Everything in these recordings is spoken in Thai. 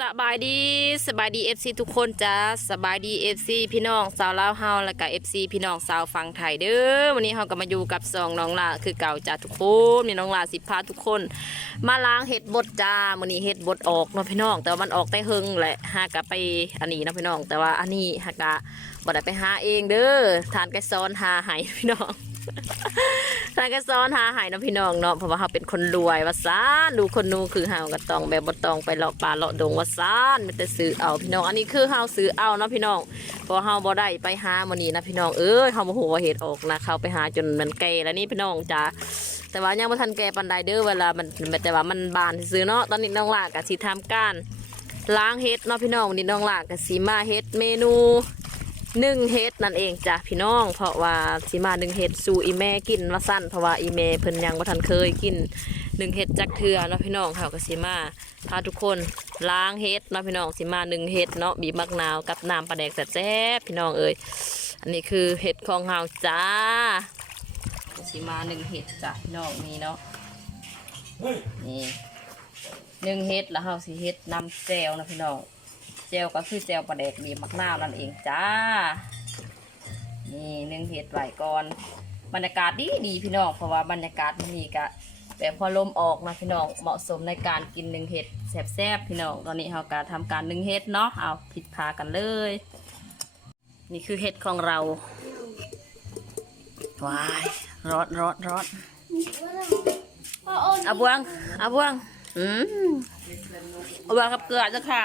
สบายดีสบายดีเอฟซีทุกคนจ้าสบายดีเอฟซีพี่น้องสาวลาวเฮาและก็เอฟซีพี่น้องสาวฝั่งไทยเด้อวันนี้เฮาก็มาอยู่กับสองน้องลาคือเก่าจ้าทุกคนมีน้องลาสิพาทุกคน มาล้างเห็ดบดจ้ามื้อนี้เห็ดบดออกเนาะพี่น้องแต่ว่ามันออกแต่เฮงแหละหากะไปอันนี้เนาะพี่น้อง แต่ว่าอันนี้หากะบ่ได้ไปหาเองเด้อทานแกซ้อนหาให้พี่น้อง ทางก็ซ้อนหาหายน้องพี่น้องเนาะเพราะว่าเขาเป็นคนรวยว่าซานดูคนนูคือเฮาก็ต้องแบบบ่ต้องไปเลาะป่าเลาะดงว่าซานมันแต่ซื้อเอาพี่น้องอันนี้คือเฮาซื้อเอาเนาะพี่น้องเพราะเฮาบ่ได้ไปหามื้อนี้นะพี่น้องเอ้ยเฮาบ่ฮู้ว่าเฮ็ดออกนะเขาไปหาจนมันแก่แล้วนี่พี่น้องจ้าแต่ว่ายังบ่ทันแก่ปานใดเด้อเวลามันแต่ว่ามันบานซื้อเนาะตอนนี้น้องลาก็สิทำการล้างเฮ็ดเนาะพี่น้องวันนี้น้องลาก็สิมาเฮ็ดเมนู หนึ่งเฮ็ดนั่นเองจ้ะพี่น้อง เพราะว่าสิมาหนึ่งเฮ็ดสู่อีแม่กินว่าสั้นเพราะว่าอีแม่เพิ่นยังบ่ทันเคยกินหนึ่งเฮ็ดจักเทือเนาะพี่น้องเขาก็สิมาพาทุกคนล้างเฮ็ดเนาะพี่น้องสิมาหนึ่งเฮ็ดเนาะบีบมะนาวกับน้ำปลาแดกแซ่บๆพี่น้องเอ้ยอันนี้คือเฮ็ดของเฮาจ้าสิมาหนึ่งเฮ็ดจ้ะพี่น้องนี่เนาะนี่หนึ่งเฮ็ดแล้วเฮาสิเฮ็ดน้ำแจ่วนะพี่น้อง จลก็คือเจลปลาแดกบีบมักนาวนั่นเองจ้า นี่หนึ่งเห็ดไหวก่อนบรรยากาศดีดีพี่น้องเพราะว่าบรรยากาศมันนี่ก็แบบพอลมออกนะพี่น้องเหมาะสมในการกินหนึ่งเห็ดแซ่บๆพี่น้องตอนนี้เราก็ทำการหนึ่งเห็ดเนาะเอาผิดพากันเลย นี่คือเห็ดของเราว้ายร้อนร้อนร้อนเอาบวงเอาบวงอืมเอาบวงกับเกลือจ้ะค่ะ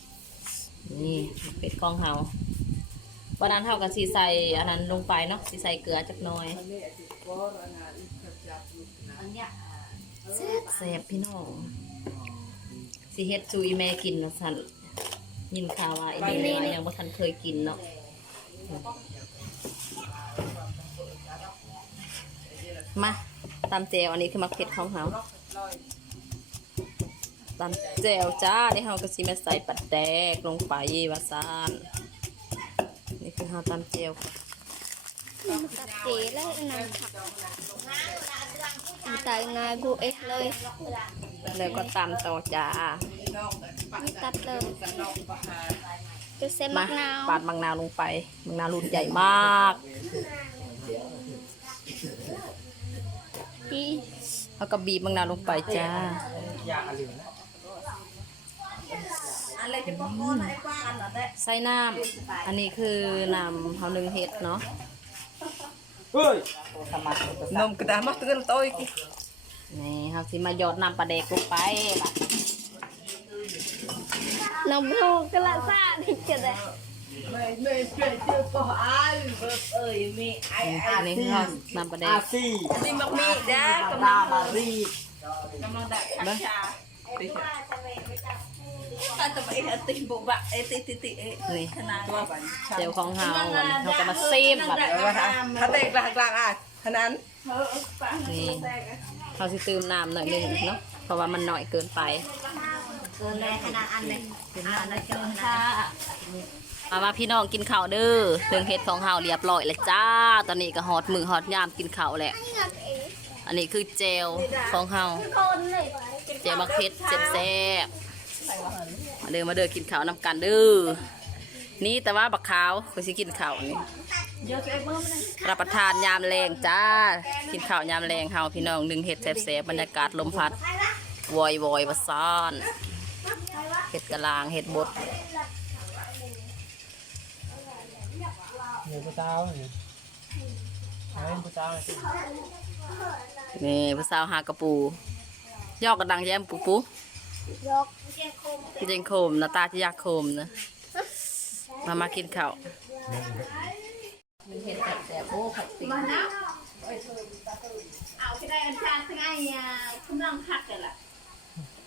นี่เก็ดกองเฮาวันนั้นเฮากับสีใส่อันนั้นลงไปเนาะสีใส่เกลือจักหน่อยแซ่บแซ่บพี่น้องสีเฮ็ดซูอีแม่กินเนาะสันยินข่าวว่าอีแม่ยังบ่ทันเคยกินเนาะมาตำแจวอันนี้คือมักเผ็ดของเฮา ตำแจวจ้านี่เฮาก็สิมาใส่ปัดแดกลงไปว่าซานนี่คือเฮาตำแจวตัดเก๋แล้วนางขับตายนายกูเอ็กเลยแล้วก็ตำต่อจ้าไม่ตัดเลยจะเซ็มมาะนาวปาดมังนาวลงไปมังนาวรุ่นใหญ่มากที่แล้วก็บีบมังนาวลงไปจ้า ใส่น้ำอันนี้คือน้ำเฮานึ่งเห็ดเนาะ Oi. Nom kedah mah tengen toy ki. นี่เฮาสิมาหยอดน้ำปลาแดกลงไปล่ะน้ำลูกกระซ่าที่จะได้ Mei mei pei tu poh ai. Oi mi ai อันนี้คือเฮาน้ำปลาแดก Asi. Ni mak mi dah kemang mari. เบ้อ Tak tak eh ati bubak eh ti ti ti eh. นี่ Kena tua ban. เจลของเฮาเฮาก็มาซีมบัด Ha tek lah klang ah. Hanan. นี่เขาสิตืมน้ำหน่อยหนึงเนาะ เพราะว่ามันหน่อยเกินไปเกินเลยขนาดอันเลยขนาดอันเลย มามาพี่น้องกินข้าวเด้อเรื่องเฮ็ดของเฮาเรียบร้อยแล้วจ้า ตอนนี้ก็ฮอดมือฮอดยามกินข้าวแหละ อันนี้คือเจลของเฮาเลยเจลมักเผ็ดแซ่บ มาเด้อมาเด้อกินข้าวนำกันเด้อนี่แต่ว่าบักขาวก็สิกินข้าวนี่รับประทานยามแรงจ้า กินข้าวยามแรงเฮาพี่น้องหนึ่งเห็ดแซ่บๆบรรยากาศลมพัดวอยวอยๆว่าซ่านเห็ดกะลางเห็ดบด Ni ku tahu ni. Ai ku tahu ni. นี่ผู้สาวหากระปู ยอกกระดังแย้มปูปู ยกพี่เจงโคมหน้าตาที่ยากโคมนะ มามากินข้าวมันเห็ดแซ่บโอ้ผัดสิเอาไปได้อันชาทั้งไอ้คุณน้องพักกันล่ะ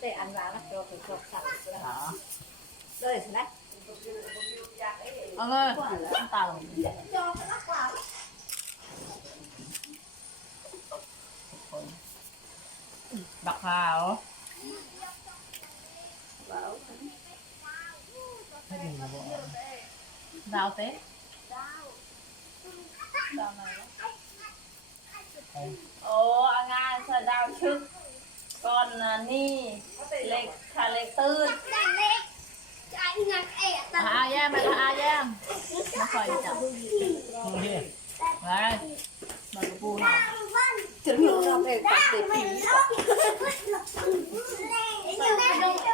แต่อันร้านละตัวเป็นตัวสั่งเลยใช่ไหมเอาเลยตาลงบักขาวให้ ดึงมาบอกดาวเต้โอ้อางานสะดาวชึกก่อนนะนี่เล็กคาเล็กตื้นเล็กใจหนักเอ๊ะตัดอาแย่มาอาแย่มาคอยจับโอเคไปมากระปูหน่อยถึงเราเองตัดติดผีดูว่าจำได้ทางตัวก็รู้สึกปีแล้วเอาไงอะเดี๋ยวให้ก็จะเจ้าแปลงแก้วหรอจะไปประกอบอะเป็นคนดังทำแบบสปอร์ตจะพอที่สองมันก็กดตึ้งดัง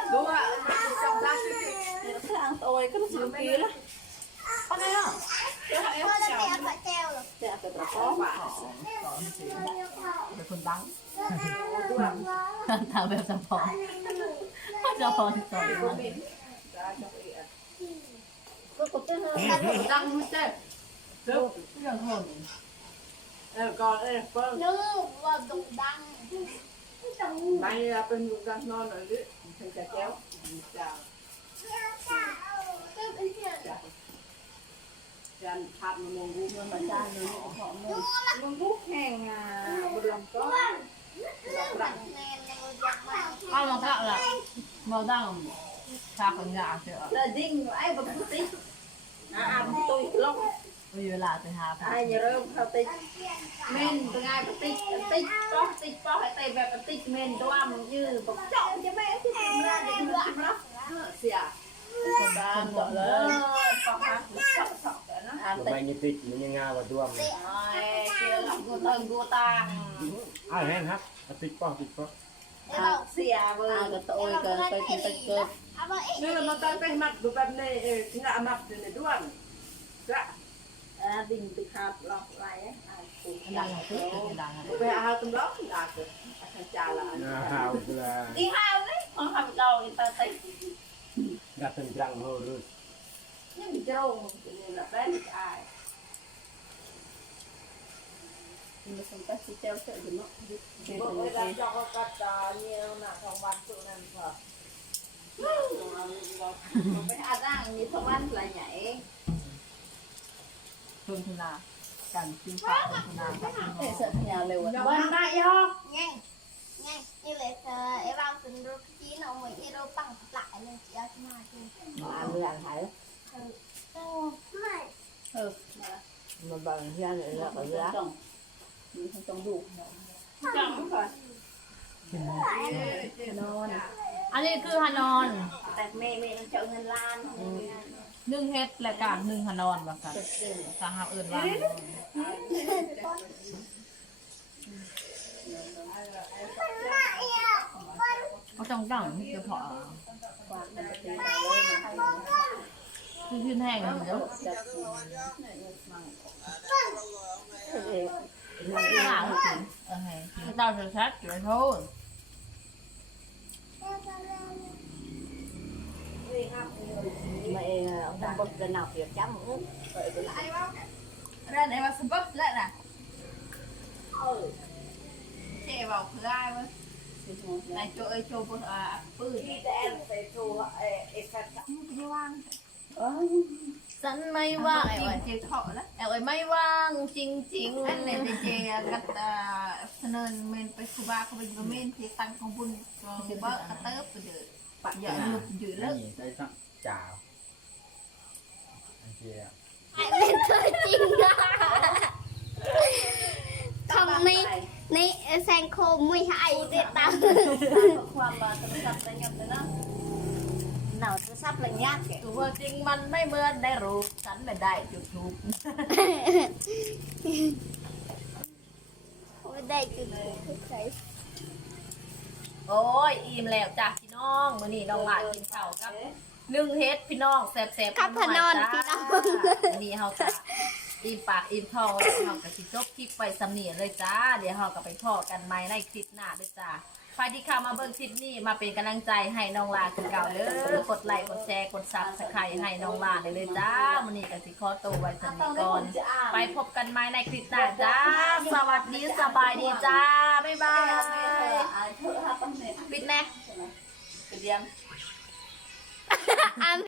ไม่เจ๊เจ๊ยังทนเออก่อนเออเพิ่มนึกว่าดุดังไม่เป็นอยู่กันนอน Mahirapin yung gas noon ulit. Isang sasayaw. Yan, hap mo mong gumo, mata, no, no, no, no. Mong buheng, ah, bulang ko. Ang mga sak là màu đen, sak còn giả chưa? Là đinh, ai bật bút tích, à, tôi lóc. Lông มีเวลาไปหาพระ ai nhớ đâu theo tí men từ ai bật tí tí có tí có phải tay về bật tí men tôi ăn như bật chọn cho mẹ thì tìm ra để đưa ăn đó xỉa คนดังต่อเลย còn ăn chọn chọn cái nó ไม่นิติมันยังงาว่าด้วม rồi kia là cô thân cô tàng อ้าวแห้งครับติดป้อติดป้อ xỉa vừa cái tôi cái tôi thì tôi cơ เอาไปอีกนี่มันตั้งไปมัดดูแบบนี้เออที่น่ะมัดอยู่ในด้วนจ้ะ à đinh từ hạt lọc lại ấy ai cũng ดังของพี่เป็นดังอะไรไปหาตำรวจด่าคือทางจ่าละนาฮาวเวลา đi hao đấy không học đầu người ta thấy ดัดเป็นจังโหรุด nhưng trâu là bé ai nhưng mà không có chỉ treo sợ thì nó บอกเวลาจอกกัดตาเนี่ยน่ะของวันตัวนั้นค่ะไม่อาร่างมีทวันอะไรใหญ่ชนทุนากันกินข้าวชนทุนาครับแต่เสือพญาเร็ววันได้ยอก nhanh nhanh như lệ em bao từng đôi chí nào mà đi đâu bằng lại lên chị ơi mà chị มาเรื่องไหน Mày เออมันบางเฮียนเลยแล้วก็เยอะต้องมีทั้งต้องดูจังก่อนนอน อันนี้คือฮานอน แต่เมย์เมย์ต้องเจ้าเงินล้าน หนึ่งเฮ็ดและการหนึ่งฮานอนแบบกันสาหาอื่นว่าเขาจังดังนี่คือพอคือขึ้นแห้งเดี๋ยวหนาถึงเออให้เจ้าจะชัดอยู่โทษ เมย์ ต้องบดกระหน่ำเปียกจ้ำ ra để mà sắp bắp lại nè chè vào cửa ai với này chỗ ơi chỗ bột à bự ที่แต่ใส่ตัวเอเอฟเฟกต์ไม่ว่างฉันไม่ว่างจริงเจเถาะแล้วเอ้ยไม่ว่างจริงจริงอันไหนเจ๊กับเสนอเมนไปคุบาเขาไปอยู่เมนที่ตั้งของบุญก็เบิกกระเติบไปเดือปัดอย่าหลุดอยู่แล้วนี่ได้ทั้งจ่าว เจีย Hãy lên tôi chinh Không ní Ní sang khô mùi hại để tao ความมาต้องจับแต่ยังแต่นะหนาวจะซับอะไรยากแกตัวจริงมันไม่เหมือนได้รู้ฉันไม่ได้จุดทูบ Ôi đây cứ cứ thấy โอ้ยอิ่มแล้วจ้ะพี่น้องมื้อนี้น้องหลานกินข้าวกับ นึ่งเฮ็ดพี่น้องแซ่บๆครับพนอนพี่น้องมื้อนี้เฮาจะอิ่มปากอิ่มท้องแล้วเฮาก็สิจบคลิปไปสำเนียเลยจ้า เดี๋ยวเฮาก็ไปพ้อกันใหม่ในคลิปหน้าเด้อจ้าใครที่เข้ามาเบิ่งคลิปนี้มาเป็นกำลังใจให้น้องลาคือเก่าเด้อกดไลค์กดแชร์กด Subscribe ให้น้องลาได้เลยจ้ามื้อนี้ก็สิขอตัวไว้สำนี้ก่อนไปพบกันใหม่ในคลิปหน้าจ้า สวัสดีสบายดีจ้าบ๊ายบายเธอฮะต้องเนี่ยปิดแน่เตรียม Ăn